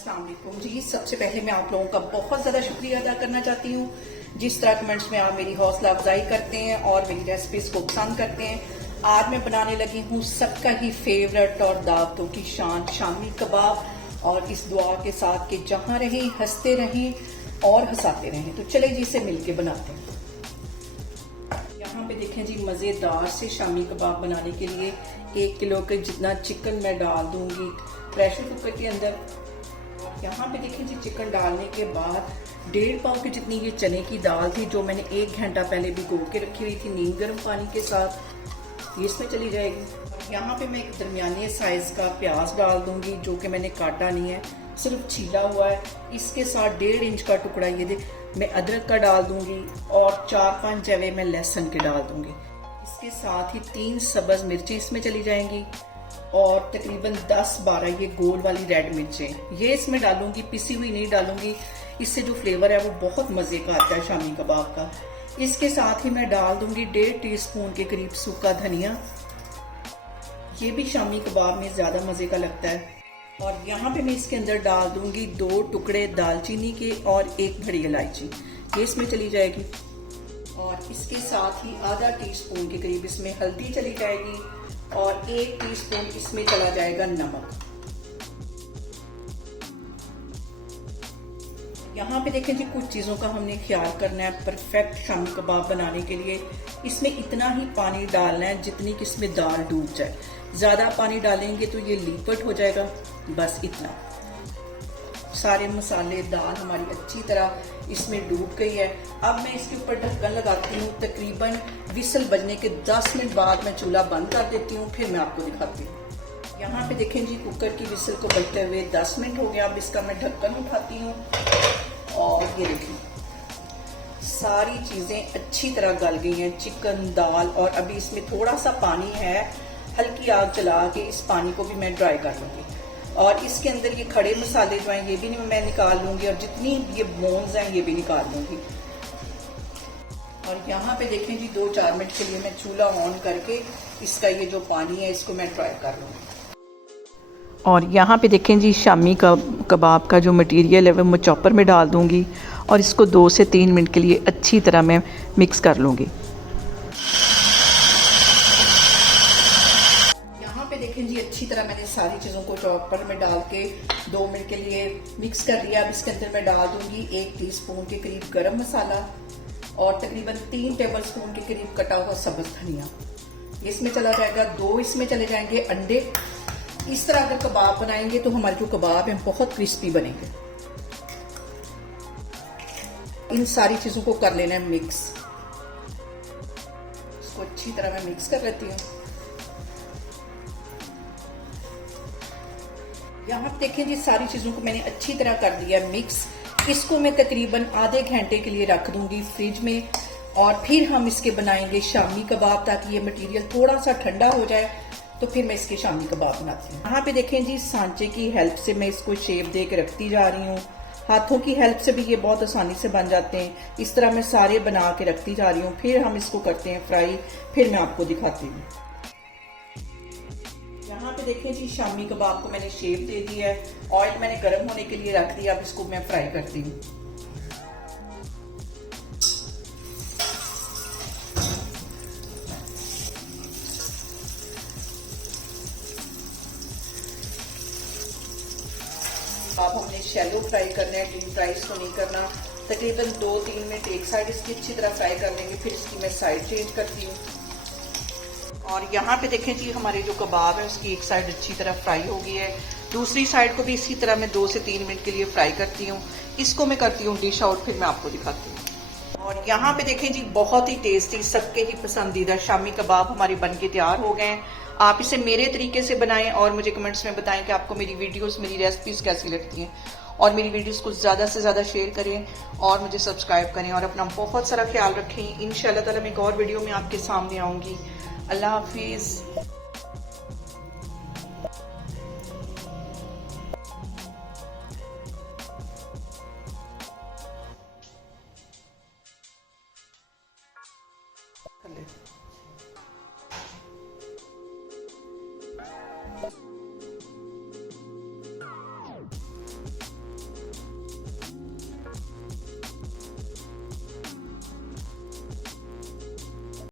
अस्सलाम वालेकुम जी। सबसे पहले मैं आप लोगों का बहुत ज़्यादा शुक्रिया अदा करना चाहती हूँ जिस तरह कमेंट्स में आप मेरी हौसला अफजाई करते हैं और मेरी रेसिपीज को पसंद करते हैं। आज मैं बनाने लगी हूँ सबका ही फेवरेट और दावतों की शान शामी कबाब, और इस दुआ के साथ कि जहाँ रहें हंसते रहें और हंसाते रहें। तो चले जी इसे मिलके बनाते हैं। यहाँ पे देखें जी, मज़ेदार से शामी कबाब बनाने के लिए 1 किलो के जितना चिकन मैं डाल दूंगी प्रेशर कुकर के अंदर। यहाँ पे देखें जी, चिकन डालने के बाद 1.5 पाव की जितनी ये चने की दाल थी जो मैंने 1 घंटा पहले भिगो के रखी हुई थी नीम गर्म पानी के साथ, ये इसमें चली जाएगी। यहाँ पे मैं एक दरमियाने साइज का प्याज डाल दूंगी जो कि मैंने काटा नहीं है, सिर्फ छीला हुआ है। इसके साथ 1.5 इंच का टुकड़ा ये दे मैं अदरक का डाल दूंगी और 4-5 जवे मैं लहसुन के डाल दूंगी। इसके साथ ही 3 सब्ज मिर्चें इसमें चली जाएंगी और तकरीबन 10-12 ये गोल वाली रेड मिर्चें ये इसमें डालूंगी, पिसी हुई नहीं डालूंगी। इससे जो फ्लेवर है वो बहुत मजे का आता है शामी कबाब का। इसके साथ ही मैं डाल दूंगी 1.5 टीस्पून के करीब सूखा धनिया, ये भी शामी कबाब में ज्यादा मजे का लगता है। और यहाँ पे मैं इसके अंदर डाल दूंगी 2 टुकड़े दालचीनी के और 1 बड़ी इलायची, ये इसमें चली जाएगी। और इसके साथ ही आधा टीस्पून के करीब इसमें हल्दी चली जाएगी और 1 टीस्पून इसमें चला जाएगा नमक। यहाँ पे देखें जी, कुछ चीज़ों का हमने ख्याल करना है परफेक्ट शामी कबाब बनाने के लिए। इसमें इतना ही पानी डालना है जितनी कि इसमें दाल डूब जाए। ज़्यादा पानी डालेंगे तो ये लीपट हो जाएगा, बस इतना। सारे मसाले दाल हमारी अच्छी तरह इसमें डूब गई है। अब मैं इसके ऊपर ढक्कन लगाती हूँ। तकरीबन विसल बजने के 10 मिनट बाद मैं चूल्हा बंद कर देती हूँ, फिर मैं आपको दिखाती हूँ। यहाँ पे देखें जी, कुकर की विसल को बजते हुए 10 मिनट हो गया। अब इसका मैं ढक्कन उठाती हूँ और ये देखें सारी चीज़ें अच्छी तरह गल गई हैं, चिकन दाल। और अभी इसमें थोड़ा सा पानी है, हल्की आग चला के इस पानी को भी मैं ड्राई कर लूँगी। और इसके अंदर ये खड़े मसाले जो हैं ये भी मैं निकाल लूँगी और जितनी ये बोन्स हैं ये भी निकाल लूँगी। और यहाँ पे देखें जी, 2-4 मिनट के लिए मैं चूल्हा ऑन करके इसका ये जो पानी है इसको मैं ड्राई कर लूँगी। और यहाँ पे देखें जी, शामी कबाब का जो मटेरियल है वो मैं चॉपर में डाल दूँगी और इसको 2 से 3 मिनट के लिए अच्छी तरह मैं मिक्स कर लूँगी। यहाँ पे देखें जी, अच्छी तरह मैंने सारी चीज़ों को चॉपर में डाल के 2 मिनट के लिए मिक्स कर लिया। अब इसके अंदर मैं डाल दूँगी 1 टीस्पून के करीब गरम मसाला और तकरीबन 3 टेबलस्पून के करीब कटा हुआ सब्ज धनिया, इसमें चला जाएगा। 2 इसमें चले जाएंगे अंडे। इस तरह अगर कबाब बनाएंगे तो हमारे जो कबाब हैं बहुत क्रिस्पी बनेंगे। इन सारी चीजों को कर लेना है मिक्स। इसको अच्छी तरह मैं मिक्स कर लेती हूँ। यहाँ देखें जी, सारी चीजों को मैंने अच्छी तरह कर दिया मिक्स। इसको मैं तकरीबन आधे घंटे के लिए रख दूंगी फ्रिज में और फिर हम इसके बनाएंगे शामी कबाब, ताकि ये मटेरियल थोड़ा सा ठंडा हो जाए तो फिर मैं इसके शामी कबाब बनाती हूँ। यहाँ पे देखें जी, सांचे की हेल्प से मैं इसको शेप दे के रखती जा रही हूँ। हाथों की हेल्प से भी ये बहुत आसानी से बन जाते हैं। इस तरह मैं सारे बना के रखती जा रही हूँ, फिर हम इसको करते हैं फ्राई, फिर मैं आपको दिखाती हूँ। यहाँ पे देखें जी, शामी कबाब को मैंने शेप दे दी है। ऑयल मैंने गर्म होने के लिए रख दिया। अब इसको मैं फ्राई करती हूँ। अब हमने शैलो फ्राई करना है, डीप फ्राई इसको नहीं करना। तकरीबन 2-3 मिनट एक साइड इसकी अच्छी तरह फ्राई कर लेंगे, फिर इसकी मैं साइड चेंज करती हूँ। और यहाँ पे देखें जी, हमारे जो कबाब है उसकी एक साइड अच्छी तरह फ्राई हो गई है। दूसरी साइड को भी इसी तरह मैं 2 से 3 मिनट के लिए फ्राई करती हूँ। इसको मैं करती हूँ डिश आउट, फिर मैं आपको दिखाती हूँ। और यहाँ पे देखें जी, बहुत ही टेस्टी, सबके ही पसंदीदा शामी कबाब हमारे बन के तैयार हो गए हैं। आप इसे मेरे तरीके से बनाएं और मुझे कमेंट्स में बताएं कि आपको मेरी वीडियोस, मेरी रेसिपीज कैसी लगती हैं। और मेरी वीडियोस को ज़्यादा से ज़्यादा शेयर करें और मुझे सब्सक्राइब करें और अपना बहुत सारा ख्याल रखें। इंशाल्लाह ताला मैं एक और वीडियो में आपके सामने आऊँगी। अल्लाह हाफिज़।